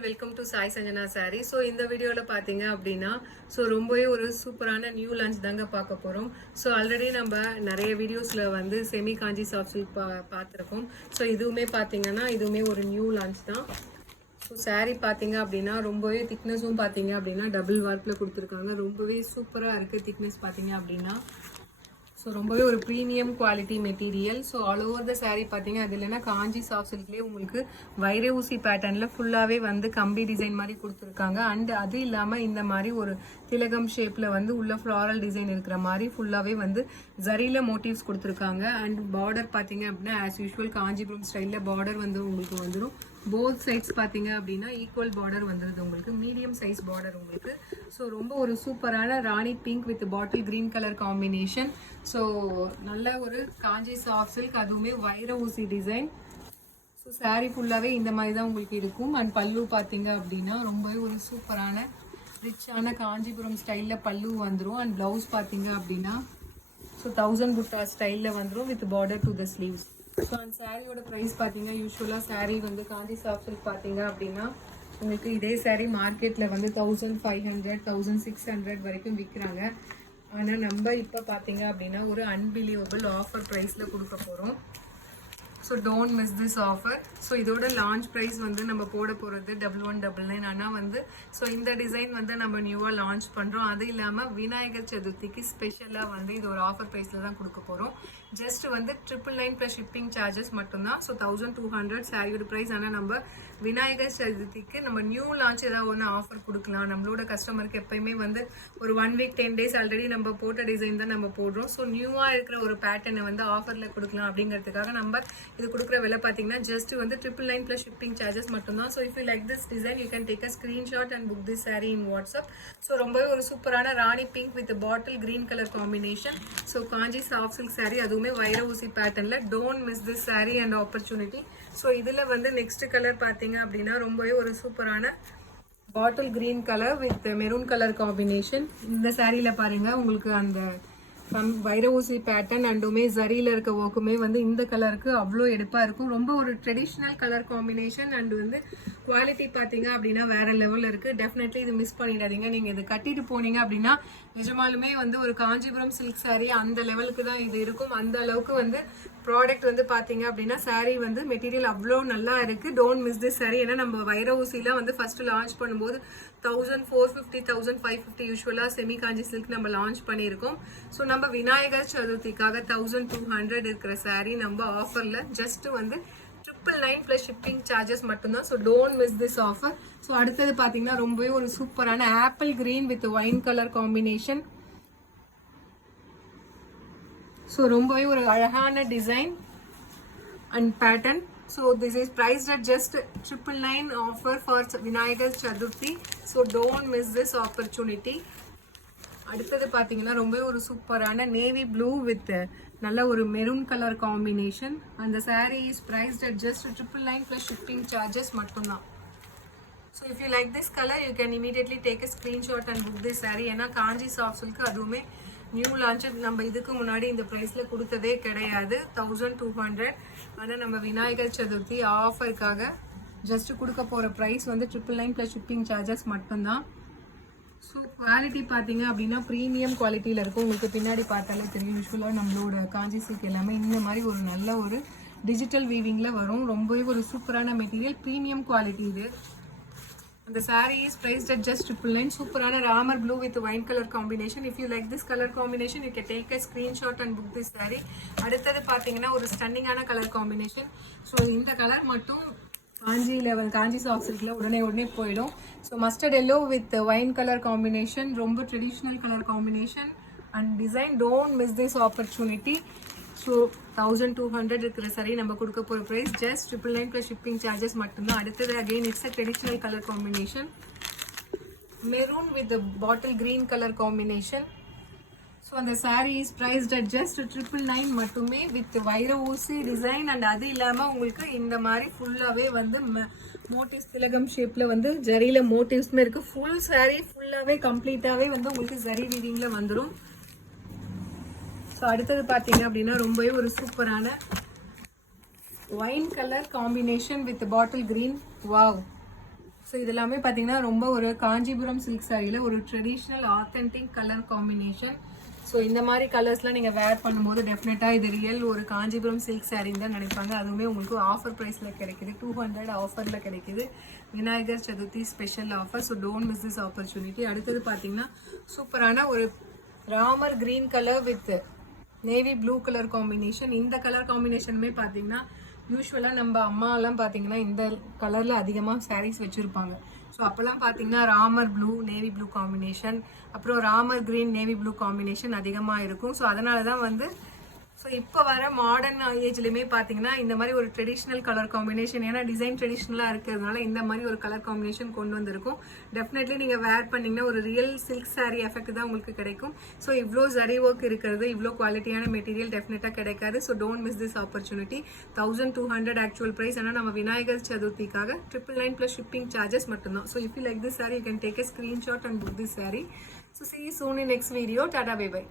All welcome to Sai Sanjana sorry. So இந்த வீடியோவில் பார்த்தீங்க அப்படின்னா ரொம்பவே ஒரு சூப்பரான நியூ லான்ச் தாங்க பார்க்க போகிறோம். ஸோ ஆல்ரெடி நம்ம நிறைய வீடியோஸில் வந்து செமி காஞ்சி சாஃப்ட் சில்க் பார்த்துருக்கோம். ஸோ இதுவுமே பார்த்தீங்கன்னா இதுவுமே ஒரு நியூ லான்ச் தான். ஸோ சாரீ பார்த்தீங்க அப்படின்னா ரொம்பவே திக்னஸும் பார்த்தீங்க அப்படின்னா டபுள் வார்ப்பில் கொடுத்துருக்காங்க. ரொம்பவே சூப்பராக இருக்குது. திக்னஸ் பார்த்தீங்க அப்படின்னா ஸோ ரொம்பவே ஒரு premium quality material. So all over the sari பார்த்தீங்க அது இல்லைன்னா காஞ்சி சாஃப்ட் சில்க்லேயே உங்களுக்கு வைர ஊசி பேட்டர்னில் ஃபுல்லாகவே வந்து கம்பி டிசைன் மாதிரி கொடுத்துருக்காங்க. அண்ட் அது இல்லாமல் இந்த மாதிரி ஒரு திலகம் ஷேப்பில் வந்து உள்ள ஃப்ளாரல் டிசைன் இருக்கிற மாதிரி ஃபுல்லாகவே வந்து ஜரியில் மோட்டிவ்ஸ் கொடுத்துருக்காங்க. அண்ட் பார்டர் பார்த்தீங்க அப்படின்னா ஆஸ் யூஷுவல் காஞ்சிபுரம் ஸ்டைலில் பார்டர் வந்து உங்களுக்கு வந்துடும். போத் சைட்ஸ் பார்த்தீங்க அப்படின்னா ஈக்குவல் பார்டர் வந்துடுது உங்களுக்கு. மீடியம் சைஸ் பார்டர் உங்களுக்கு. ஸோ ரொம்ப ஒரு சூப்பரான rani pink with bottle green colour combination. So நல்ல ஒரு காஞ்சி சாஃப்ட் சில்க், அதுவுமே வைர ஊசி டிசைன். ஸோ சாரீ ஃபுல்லாகவே இந்த மாதிரி தான் உங்களுக்கு இருக்கும். அண்ட் பல்லு பார்த்தீங்க அப்படின்னா ரொம்பவே ஒரு சூப்பரான ரிச்சான காஞ்சிபுரம் ஸ்டைலில் பல்லு வந்துடும். அண்ட் ப்ளவுஸ் பார்த்தீங்க அப்படின்னா ஸோ 1000 புட்டா ஸ்டைலில் வந்துடும் with border to the sleeves. So அந்த சாரியோட ப்ரைஸ் பார்த்தீங்கன்னா யூஸ்வலாக சாரீ வந்து காஞ்சி சாஃப்ட் சில்க் பார்த்தீங்க அப்படின்னா உங்களுக்கு இதே சாரீ மார்க்கெட்டில் வந்து 1500 1600 வரைக்கும் விற்கிறாங்க. ஆனால் நம்ம இப்போ பார்த்தீங்க அப்படின்னா ஒரு அன்பிலீவபிள் ஆஃபர் ப்ரைஸில் கொடுக்க போகிறோம். So don't miss this offer. So இதோட லான்ச் ப்ரைஸ் வந்து நம்ம போட போகிறது 1199. ஆனால் வந்து ஸோ இந்த டிசைன் வந்து நம்ம நியூவாக லான்ச் பண்ணுறோம். அது இல்லாமல் விநாயகர் சதுர்த்திக்கு ஸ்பெஷலாக வந்து இது ஒரு ஆஃபர் ப்ரைஸில் தான் கொடுக்க போகிறோம். ஜஸ்ட் வந்து 999 ப்ளஸ் ஷிப்பிங் சார்ஜஸ் மட்டும்தான். ஸோ 1200 சாரியோட ப்ரைஸ். ஆனால் நம்ம விநாயகர் சதுர்த்திக்கு நம்ம நியூ லான்ச் ஏதாவது ஒன்று ஆஃபர் கொடுக்கலாம். நம்மளோட கஸ்டமருக்கு எப்பயுமே வந்து ஒரு 1 வீக் 10 days ஆல்ரெடி நம்ம போட்ட டிசைன் தான் நம்ம போடுறோம். ஸோ நியூவாக இருக்கிற ஒரு பேட்டர்னை வந்து ஆஃபரில் கொடுக்கலாம் அப்படிங்கிறதுக்காக நம்ம இது கொடுக்குற விலை பார்த்தீங்கன்னா ஜஸ்ட் வந்து 999 ப்ளஸ் ஷிப்பிங் சார்ஜஸ் மட்டும்தான். So if you like this design you can take a screenshot and book this sari in WhatsApp. So ரொம்பவே ஒரு சூப்பரான rani pink with bottle green colour combination. So Kanchi soft silk sari, அதுவுமே வைர ஊசி பேட்டர்னில். Don't miss this sari and opportunity. So இதில் வந்து next colour பார்த்தீங்க அப்படின்னா ரொம்பவே ஒரு சூப்பரான bottle green colour with maroon colour combination. இந்த சாரியில் பாருங்கள் உங்களுக்கு அந்த வைர ஊசி பேட்டர்ன் அண்டுமே ஜரியில் இருக்க ஒர்க்குமே வந்து இந்த கலருக்கு அவ்வளோ எடுப்பாக இருக்கும். ரொம்ப ஒரு ட்ரெடிஷ்னல் கலர் காம்பினேஷன். அண்ட் வந்து குவாலிட்டி பார்த்தீங்க அப்படின்னா வேற லெவலில் இருக்குது. டெஃபினெட்லி இது மிஸ் பண்ணிடாதீங்க. நீங்கள் இது கட்டிட்டு போனீங்க அப்படின்னா நிஜமாலுமே வந்து ஒரு காஞ்சிபுரம் சில்க் சாரீ அந்த லெவலுக்கு தான் இது இருக்கும். அந்த அளவுக்கு வந்து ப்ராடக்ட் வந்து பார்த்தீங்க அப்படின்னா சாரீ வந்து மெட்டீரியல் அவ்வளோ நல்லா இருக்குது. Don't miss this sari. ஏன்னா நம்ம வைர ஊசிலாம் வந்து ஃபர்ஸ்ட் லான்ச் பண்ணும்போது 1450 1550 யூஸ்வலாக செமி காஞ்சி சில்க் நம்ம லான்ச் பண்ணியிருக்கோம். ஸோ நம்ம விநாயகர் சதுர்த்திக்காக 1200 இருக்கிற சாரீ நம்ம ஆஃபரில் ஜஸ்ட் வந்து 999 ப்ளஸ் ஷிப்பிங் சார்ஜஸ் மட்டும்தான். So don't miss this offer. So அடுத்தது பார்த்தீங்கன்னா ரொம்பவே ஒரு சூப்பரான apple green with wine colour combination. So ரொம்பவே ஒரு அழகான design and pattern. So this is priced at just 999 offer for Vinayagar Chaturthi. So don't miss this opportunity. அடுத்தது பார்த்தீங்கன்னா ரொம்ப ஒரு சூப்பரான நேவி ப்ளூ வித் நல்ல ஒரு மெரூன் கலர் காம்பினேஷன். அந்த sari is priced at just 999 plus shipping charges மட்டும்தான். So if you like this colour you can immediately take a screenshot and book this sari. ஏன்னா காஞ்சி சாஃப்ட் சில்க் அதுவுமே நியூ லான்ச்சு நம்ம இதுக்கு முன்னாடி இந்த ப்ரைஸில் கொடுத்ததே கிடையாது 1200. ஆனால் நம்ம விநாயகர் சதுர்த்தி ஆஃபருக்காக ஜஸ்ட் கொடுக்க போகிற ப்ரைஸ் வந்து 999 ப்ளஸ் ஷிப்பிங் சார்ஜஸ் மட்டும்தான். ஸோ குவாலிட்டி பார்த்தீங்க அப்படின்னா ப்ரீமியம் குவாலிட்டியில் இருக்கும். உங்களுக்கு பின்னாடி பார்த்தாலே தெரியும். யூஸ்வலாக நம்மளோட காஞ்சி சில்க் எல்லாமே இந்த மாதிரி ஒரு நல்ல ஒரு டிஜிட்டல் வீவிங்கில் வரும். ரொம்பவே ஒரு சூப்பரான மெட்டீரியல், ப்ரீமியம் குவாலிட்டி இது. The saree is priced at just 999. Superana Ramar blue with wine color combination. If you like this color combination, you can take a screenshot and book this saree. அடுத்தது பார்த்தீங்கன்னா ஒரு ஸ்டன்னிங்கான colour combination. So இந்த colour மட்டும் Kanchi soft சில்கில் உடனே போயிடும். So mustard yellow with wine colour combination. ரொம்ப traditional colour combination and design. Don't miss this opportunity. So 1200 இருக்கிற சாரீ நம்ம கொடுக்க போகிற price just 999 plus shipping charges மட்டும்தான். அடுத்தது again it's a traditional colour combination. Maroon with bottle green colour combination. So அந்த sari is priced at just 999 மட்டுமே with வைர ஊசி டிசைன். அண்ட் அது இல்லாமல் உங்களுக்கு இந்த மாதிரி ஃபுல்லாகவே வந்து மோட்டிவ்ஸ் திலகம் ஷேப்பில் வந்து ஜரியில் மோட்டிவ்ஸுமே இருக்குது. ஃபுல் சாரீ ஃபுல்லாகவே கம்ப்ளீட்டாகவே வந்து உங்களுக்கு ஜரி வீவிங்கில் வந்துடும். ஸோ அடுத்தது பார்த்தீங்க அப்படின்னா ரொம்பவே ஒரு சூப்பரான wine colour combination with bottle green. Wow, so இதெல்லாமே பார்த்தீங்கன்னா ரொம்ப ஒரு காஞ்சிபுரம் சில்க் சாரியில் ஒரு traditional authentic colour combination. So இந்த மாதிரி கலர்ஸ்லாம் நீங்கள் வேர் பண்ணும்போது டெஃபினட்டாக இது ரியல் ஒரு காஞ்சிபுரம் சில்க் சாரின்னு தான் நினைப்பாங்க. அதுவுமே உங்களுக்கு ஆஃபர் ப்ரைஸில் கிடைக்குது, 200 ஆஃபரில் கிடைக்குது. Vinayagar Chaturthi special offer. So don't miss this opportunity. அடுத்தது பார்த்தீங்கன்னா சூப்பரான ஒரு Ramar green colour with navy blue colour combination. இந்த கலர் காம்பினேஷனுமே பார்த்தீங்கன்னா யூஸ்வலாக நம்ம அம்மாலாம் பார்த்தீங்கன்னா இந்த கலரில் அதிகமாக சாரீஸ் வச்சுருப்பாங்க. ஸோ அப்போல்லாம் பார்த்தீங்கன்னா Ramar blue navy blue combination, அப்புறம் Ramar green navy blue combination அதிகமாக இருக்கும். ஸோ அதனால தான் வந்து ஸோ இப்போ வர மாடர்ன் ஏஜ்லையுமே பார்த்தீங்கன்னா இந்த மாதிரி ஒரு ட்ரெடிஷ்னல் கலர் காம்பினேஷன், ஏன்னா டிசைன் ட்ரெடிஷ்னலாக இருக்கிறதுனால இந்த மாதிரி ஒரு கலர் காம்பினேஷன் கொண்டு வந்திருக்கும். டெஃபினெட்லி நீங்கள் வேர் பண்ணிங்கன்னா ஒரு ரியல் சில்க் சாரீ எஃபெக்ட் தான் உங்களுக்கு கிடைக்கும். ஸோ இவ்வளோ ஜரி ஒர்க் இருக்கிறது, இவ்வளோ குவாலிட்டியான மெட்டீரியல் டெஃபினட்டாக கிடைக்காது. So don't miss this opportunity. 1200 actual price. ஆனால் நம்ம விநாயகர் சதுர்த்திக்காக 999 + ஷிப்பிங் சார்ஜஸ் மட்டும்தான். So if you like this sari you can take a screenshot and book this saree. So see you soon in next video. Tata, bye bye.